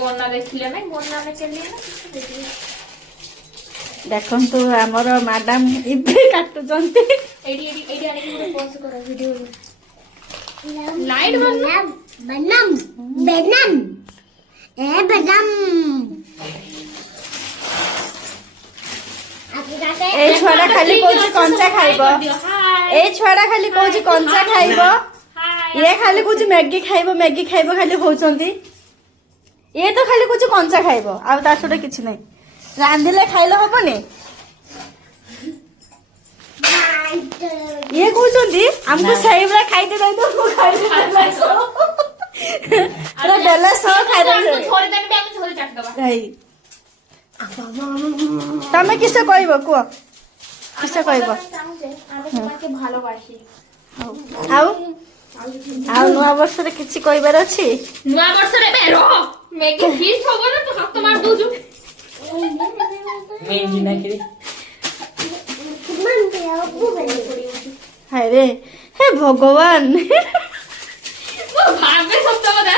मोना देखिले नहीं मोना ने के लिए ना देखंतु हमर मैडम इबे काटु जंती एडी एडी एडी आने के पोस्ट करो वीडियो लाइट बनम बनम बनम ए बनम ए छोड़ा खाली कोची कंचा खाइबो ए छोड़ा खाली कोची कंचा खाइबो ये खाली कोची मैगी खाइबो खाली होचंती ये तो खाली कोची कंचा खाइबो आ ता छोटा किछ नै रांधिले खाइलो हबनी ये कोचंती हमको सही बरा खाइ दे दो तो खाइ दे अरे बेला सो खाइ दे थोड़ी देर में हम थोड़ी चाट दबा भाई तमे किसे कहबो को किसे कहबो তোমাকে ভালোবাসি आउ आउ नुआ वर्ष रे किछि कहबार अछि नुआ वर्ष रे बेरो मेगी फीस होबो ना तो हाथ मार दउजु मेंजी ना करी मन पे अब्बू बने हाय रे हे भगवान वो भाबे सब तो बता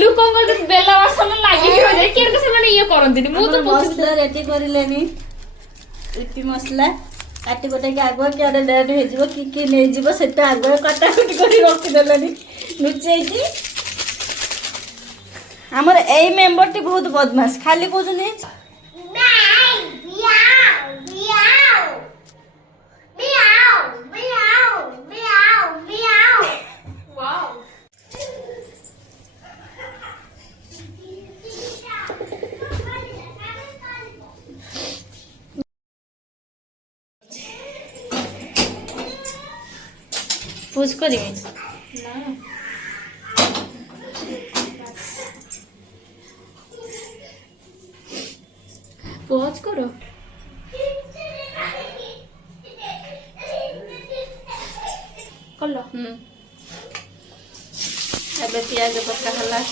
लुको मत बेला वर्ष में लागी हो जाए केर के से माने ये करंती मु तो मसला रेडी करिलेनी इपी मसला काटी कोटे के आगो के अरे लेट हे जिवो की नै जिवो सेटा आगो काटा कुटी करी रखि देलनी नुचै की हमर एई मेंबर टी बहुत बदमाश खाली कोजनी पूछ करी ना पॉज करो कल्लो एबे प्याज पक्का हला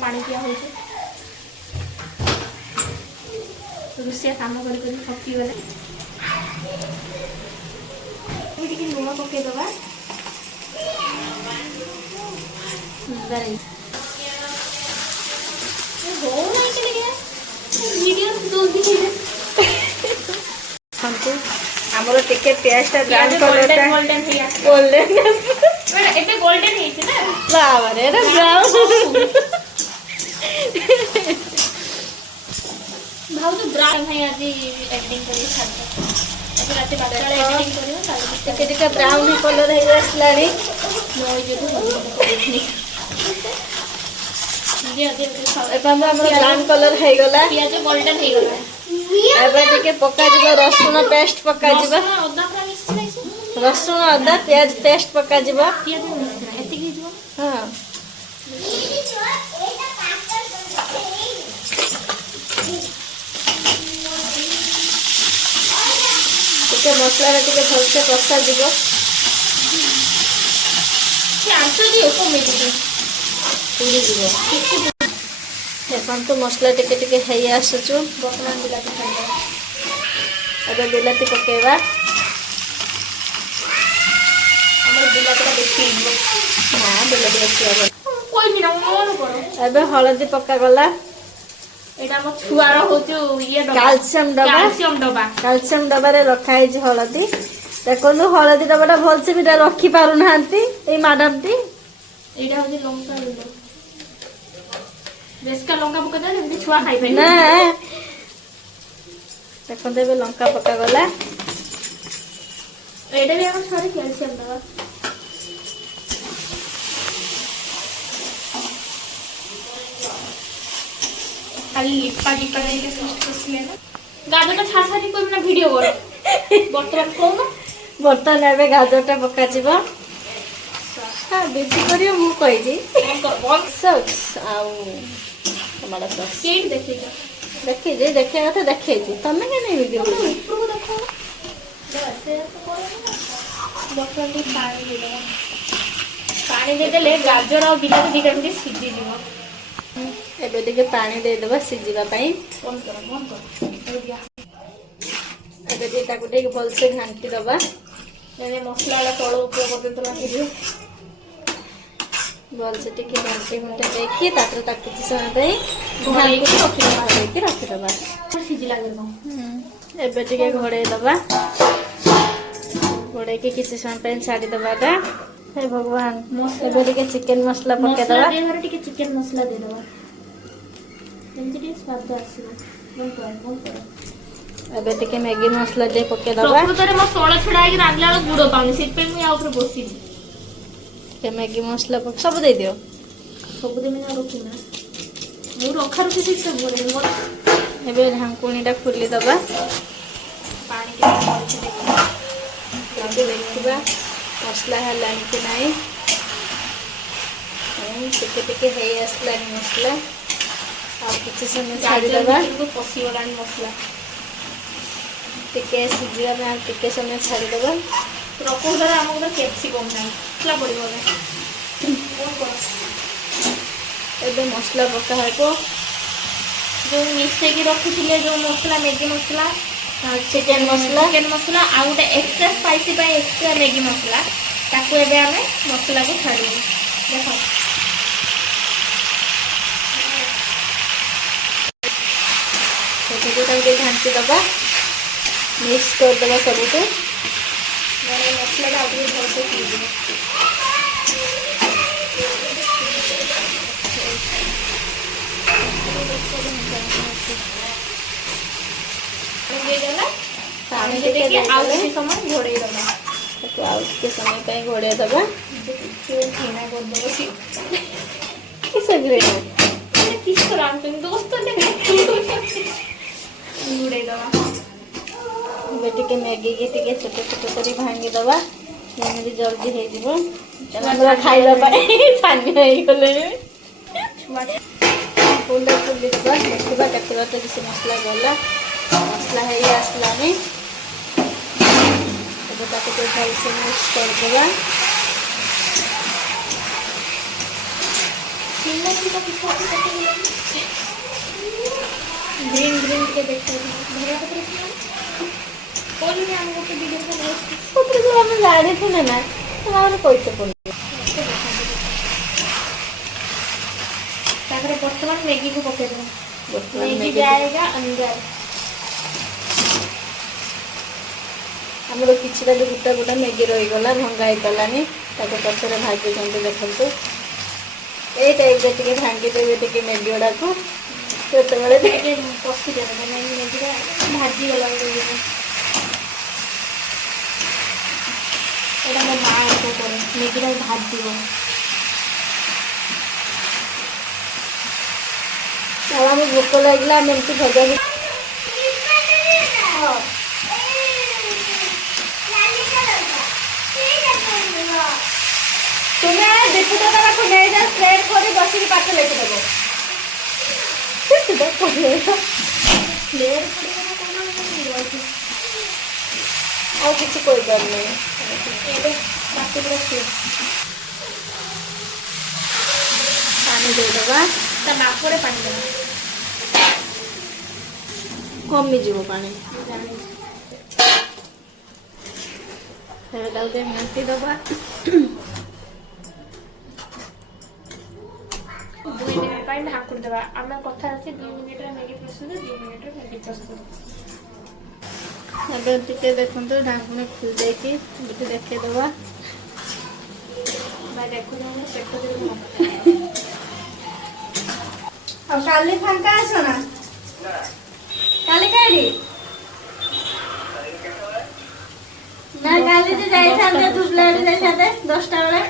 पानी पिया हो रुसिया काम कर थकी गले टिके लुण पके दबा हो नहीं चले गया वीडियो जल्दी हमको हमरो टिके पेस्ट ब्राउन कलर गोल्डन है गोल्डन बेटा एते गोल्डन है ना बाबा रे ब्राउन भाव तो ब्राउन है आज एडिटिंग करी छाड़ आज रात बाद एडिटिंग करियो टिके टिके ब्राउन कलर है आसलानी मोय जो दिया एपन हमर ब्राउन कलर है गला पियाज गोल्डन है गला एबे टिके पक्का जिवो रसुन पेस्ट पक्का जिवो अदा पूरा मिक्स करैछ रसुन अदा प्याज पेस्ट पक्का जिवो पियाज एति की जो हां टिके मसला रे टिके भलसे कसा जिवो से आंसर दियो कमे दियो पूरी जिवो एपन तो मसला टिके टिके हेई आसुचु बकमान बिलाती खाइबा एबे बिलाती पकेबा हमर बिलाती देखि ना बिलाती पकेबा कोई भी ना मन करो एबे हळदी पक्का गला एटा हम छुआर होचु ये डबा कैल्शियम डबा रे रखा है जे हळदी देखनु हळदी डबाटा भलसे बिटा रखी पारु नांती ए मैडम टी एटा होचे लंका गुंड बेसका लंका पका दे एमती छुआ खाइ पाइ ना देखन देबे लंका पक्का गला एटा भी हम सारे कैल्शियम डबा खाली लिपा लिपा देके टेस्ट करले ना गाजरटा छाछारी कोइ ना वीडियो कर बर्तमान कोन बर्तन एबे गाजरटा पक्का जिवो हां बेसी करियो मु कहि दी सॉस आउ टमाटो सॉस केक देखेगा देखि जे देखे कथा देखि जे तमे के नै वीडियो ऊपर देखो बस ऐसे तो करो ना बर्तन में पानी दे दो ପାଣି ଦେଇଦେଲେ ଗାଜର ଆଉ ବିଲାତି ଦିଟା ଟିକେ ସିଝିଯିବ। ଏବେ ଟିକେ ପାଣି ଦେଇଦେବା ସିଝିବା ପାଇଁ। ବନ୍ଦ କର ବନ୍ଦ କର। ଏବେ ଟିକେ ତାକୁ ଟିକେ ଭଲସେ ଘାଣ୍ଟି ଦବା। ମାନେ ମସଲା ଗୁଡ଼ା ତଳ ଉପର କରିଦେଇଥିଲା ହେଇଯିବ। ଭଲସେ ଟିକେ ଘାଣ୍ଟି ଘୁଣ୍ଟି ଦେଇକି ତାପରେ ତାକୁ କିଛି ସମୟ ପାଇଁ ଘୋଡ଼େଇକି ରଖିଦବା। ସିଝିଲା କେନ ଏବେ ଟିକେ ଘୋଡ଼େଇ ଦବା। ଘୋଡ଼େଇକି କିଛି ସମୟ ପାଇଁ ଛାଡ଼ିଦବା ଟା। ହେ ଭଗବାନ, ଏବେ ଟିକେ ଚିକେନ ମସଲା ପକେଇଦବା। ଘରେ ଟିକେ ଚିକେନ ମସଲା ଦେଇଦବା, ଯେମିତି ଟିକେ ସ୍ୱାଦ ଆସିବ। ଏବେ ଟିକେ ମ୍ୟାଗି ମସଲା ଟିକେ ପକେଇଦବା। ପ୍ରକୃତରେ ମୋ ତଳ ଛିଡା ହେଇକି ରାନ୍ଧିଲା ବେଳକୁ ଗୁଡ଼ ପାଉନି, ସେଥିପାଇଁ ମୁଁ ୟା ଉପରେ ବସିଛି। ଟିକେ ମ୍ୟାଗି ମସଲା ସବୁ ଦେଇଦିଅ। ସବୁଦିନ ନା ରଖିବି ନା ମୁଁ ରଖାରୁଖି କିଛି ସବୁବେଳେ ମୋର। ଏବେ ଢାଙ୍କୁଣୀଟା ଖୋଲିଦବା। ପାଣି ଟିକେ ଦେଖିବା ମସଲା ହେଲାଣି କି ନାହିଁ। ଟିକେ ଟିକେ ହେଇ ଆସିଲାଣି ମସଲା। ଆଉ କିଛି ସମୟ ଛାଡ଼ିଦେବା। ପଶିଗଲାଣି ମସଲା। ଟିକେ ସିଝିବା ପାଇଁ ଆଉ ଟିକେ ସମୟ ଛାଡ଼ିଦେବା। ପ୍ରକୃତରେ ଆମ ଗୋଟେ କ୍ୟାପ୍ସିକମ୍ ନାହିଁ, ମସଲା ପଡ଼ିବ ନା। ଏବେ ମସଲା ପକା ହେବ। ଯେଉଁ ମିଶେଇକି ରଖିଥିଲେ ଯେଉଁ ମସଲା, ମ୍ୟାଗି ମସଲା, ଚିକେନ ମସଲା ଆଉ ଗୋଟେ ଏକ୍ସଟ୍ରା ସ୍ପାଇସି ପାଇଁ ଏକ୍ସଟ୍ରା ମ୍ୟାଗି ମସଲା, ତାକୁ ଏବେ ଆମେ ମସଲାକୁ ଛାଡ଼ିବୁ। ଦେଖ ସେଠିକୁ ତାକୁ ଟିକେ ଘାଣ୍ଟି ଦେବା, ମିକ୍ସ କରିଦେବା ସବୁକୁ। ମସଲାଟା ଆଉ ଟିକେ ଭଲସେ ପିଇଯିବ। ପାଣି ଟିକେ ଆଉ କିଛି ସମୟ ଘୋଡ଼େଇ ଦେବା। ତାକୁ ଆଉ ଟିକେ ସମୟ ପାଇଁ ଘୋଡ଼େଇ ଦେବା। ଘୃଣା କରିଦେବ କିସ ଘୃଣା? किस तरह तुम दोस्त ने घोड़े दवा। ଏବେ ଟିକେ ମ୍ୟାଗି କି ଟିକେ ଛୋଟ ଛୋଟ କରି ଭାଙ୍ଗି ଦେବା, ଯେମିତି ଜଲ୍ଦି ହେଇଯିବ। ଆମର ଖାଇବା ପାଇଁ ଛାନି ହେଇଗଲେଣି। ଫୁଲଟା ଫୁଲିଯିବା, ଦେଖିବା କେତେ ବାଟ କିଛି ମସଲା ଗଲା। ମସଲା ହେଇ ଆସିଲାଣି। ଏବେ ତାକୁ ଟିକେ ଭଲସେ ମିକ୍ସ କରିଦେବା। ग्रीन ग्रीन के देखते हैं ଆମେ ଜାଣିଥିଲେ ନା ସେମାନେ ପଇସା ପଡ଼ିବ। वर्तमान मैगी को पकड़ दो। मैगी जाएगा अंदर। ଆମର କିଛିଟା ବି ଗୋଟା ଗୋଟା ମ୍ୟାଗି ରହିଗଲା, ଭଙ୍ଗା ହେଇଗଲାନି। ତାକୁ ପଛରେ ଭାଜୁଛନ୍ତି ଦେଖନ୍ତୁ। ଏଇ ଟାଇପ୍ରେ ଟିକେ ଭାଙ୍ଗିଦେବେ ଟିକେ ମ୍ୟାଗି ଗୁଡ଼ାକୁ, ସେତେବେଳେ ଟିକେ ପଶିଦେବେ ମ୍ୟାଗିଟା ଭାଜିଗଲା। ଏଇଟା ମୋ ମା ଏଇଟା କରେ, ମ୍ୟାଗିଟା ଭାଜିବ। ଆଉ ଆମେ ଭୋକ ଲାଗିଲା ଆମେ ଏମିତି ଭଜା ବି ତୁମେ ଦେଖୁଛ ତାକୁ ନେଇଯା ପ୍ଲେଟ୍ କରି ବସିକି ପାଠ ଲେଖିଦେବ। ଆଉ କିଛି କହିପାରୁନି। ପାଣି ଦେଇଦେବା, ତା ମାପରେ ପାଣି ଦେବା, କମିଯିବ ପାଣି। ତାକୁ ଟିକେ ଘାଣ୍ଟି ଦେବା। 2 ମିନିଟ୍ ପାଇଁ ଢାଙ୍କୁଣି ଦେବା। ଆମେ କଥା ଅଛି 2 ମିନିଟ୍ରେ ମ୍ୟାଗି ପ୍ରସ୍ତୁତ, 2 ମିନିଟ୍ରେ ମ୍ୟାଗି ପ୍ରସ୍ତୁତ। ଏବେ ଟିକେ ଦେଖନ୍ତୁ ଢାଙ୍କୁଣି ଖୋଲି ଦେଇକି ଟିକେ ଦେଖେଇଦେବା। ଦେଖୁଛ ପେଟ ଆଉ କାଲି ଫାଙ୍କା ଆସ ନା? କାଲି କାଲି ନା କାଲି ଯେ ଯାଇଥାନ୍ତେ ଧୁବଲାଡି ଯାଇଥାନ୍ତେ 10ଟା ବେଳେ।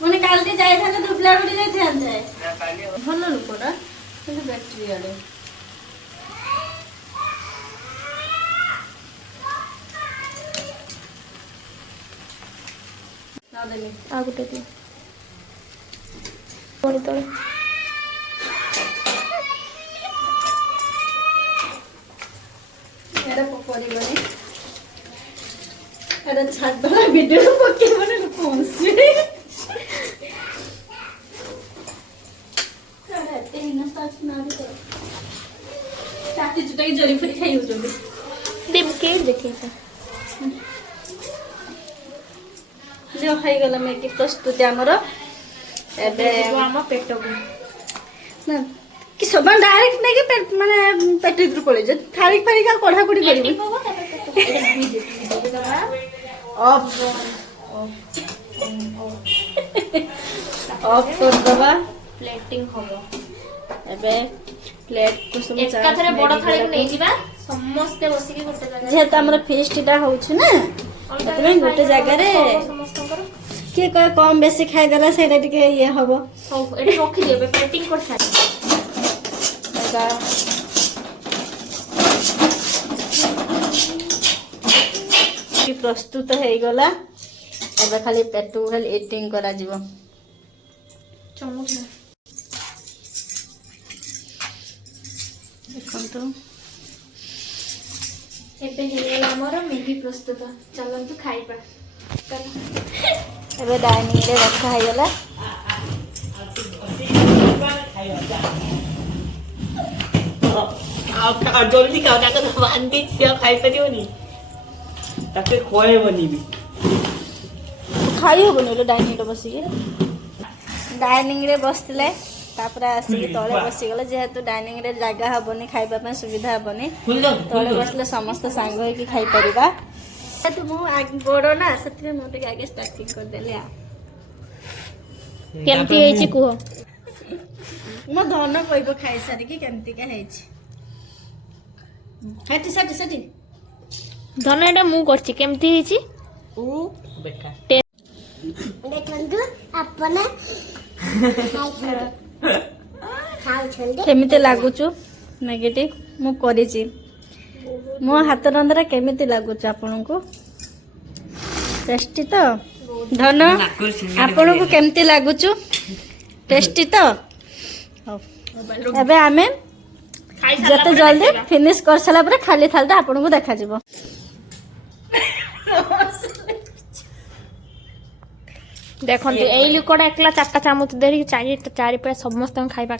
ମାନେ କାଲି ଯାଇଥାନ୍ତେ ଧୁବଲାଡି ଯାଇଥାନ୍ତେ। ଭଲ ଲୋକଟା କିନ୍ତୁ ବ୍ୟାଟେରୀ ଆଡ଼େ। ଆଉ ଗୋଟେ ଦିଅ ପୁଣି ତଳେ। ଏଇଟା କରିବନି, ଏଇଟା ଛାଡ଼ିଦେବା ଭିଡ଼ିଓ ପକେଇବନି, ଲୋକ ହସିବେ। चाटी चुटाकी जोरी फरी खाई होचंदी देखे देखे जो खाई गला मैगी प्रस्तुति हमरो एबे हम पेट को ना कि सब डायरेक्ट नहीं कि पेट माने पेट इधर पड़े जे थारी फारी का कोढ़ा कोड़ी करी ऑफ ऑफ कर दबा प्लेटिंग होबो एबे प्लेट को सब एका थरे बड़ थाली को नै दिबा समस्त बसी के गोटे जगह जे त हमर फेस्टटा होछ ना तबे गोटे जगह रे समस्त कर के कह कम बेसी खाई देला सेटा टिके ये हबो हो एटा रखि देबे प्लेटिंग कर सारी एटा कि प्रस्तुत हो गला एबे खाली पेटू खाली एडिटिंग करा जीवो चमच देखंतु एबे हेला हमर मैगी प्रस्तुत चलंतु खाइबा एबे डाइनिंग रे रखा है गला ଆଉ ଜଲ୍ଦି ଖାଅ ତାକୁ ତ ବାନ୍ଧି ସିଏ ଆଉ ଖାଇପାରିବନି ତାକୁ ଖୁଆଇବନି ବି ଖାଇ ହବନି लो डाइनिंग रे बसी के डाइनिंग रे बसतिले तापर आसी तळे बसी गले जेहेतु डाइनिंग रे जागा हबनी खाइबा पे सुविधा हबनी तळे बसले समस्त सांग होई कि खाइ परिबा तू मु बड़ो ना सतरे मु टे आगे स्टार्टिंग कर देले आ केमती हेची कुह मो धन कहबो खाइ सारी कि केमती के हेची हेटी सटी सटी धन एटा मु करछि केमती हेची ऊ ବେକାର देखंतु अपन खाउछंदे केमिते लागुचु नेगेटिव मु करिछि मो हाथ रंधरा केमिते लागुचु आपनको टेस्टी तो धन आपनको केमिते लागुचु टेस्टी तो एबे आमे जते जल्दी फिनिश कर सला पर खाली थालटा आपनको देखा जिवो देखंतु एई लुकड़ा एकला चारटा चामच देरी चारि पे समस्त खाइबा